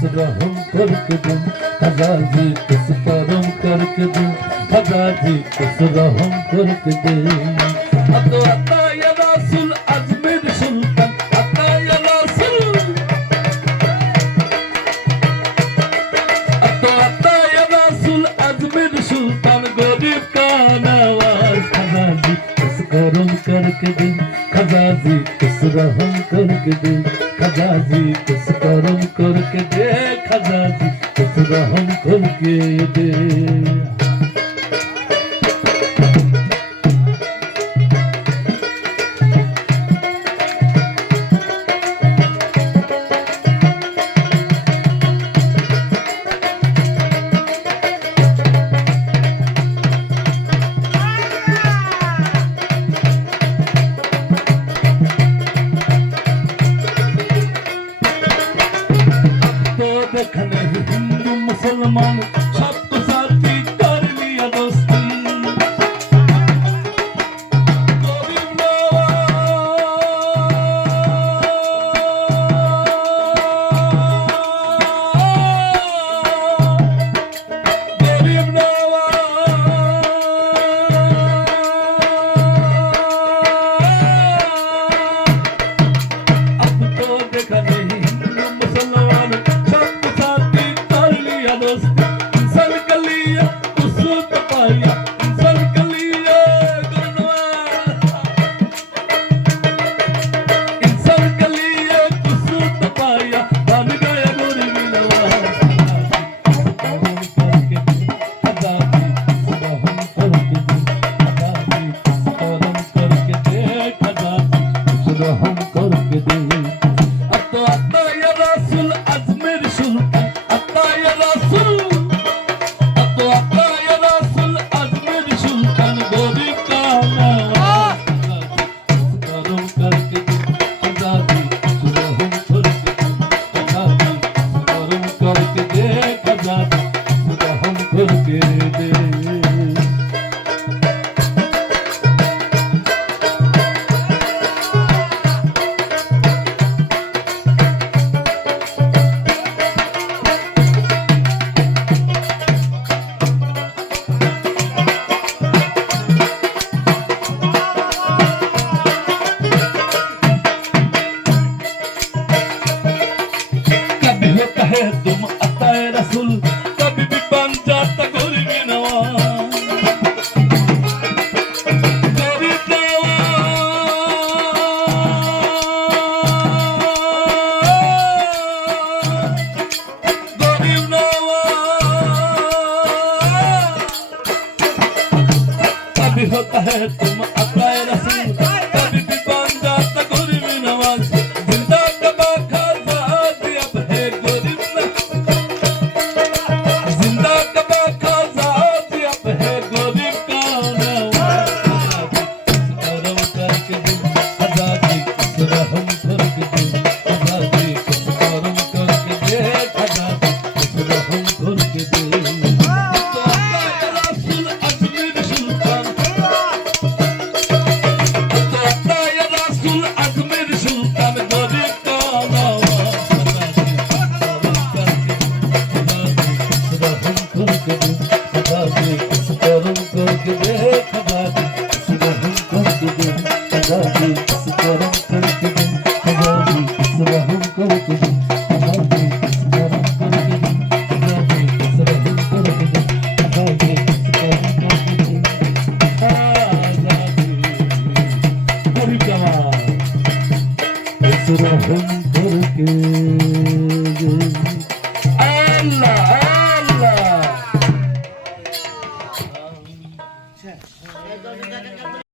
سدا ہم کو ویکھ کزا جی کس پرم کر کے دے کزا جی کس رحم کر کے دے عطا یا खजा जीरम करे खजा जी पसंदम कर मुसलमान ಬಿದ್ದು تم عطا رسول کبھی بھی بن جاتا گوری بھی نوان ہے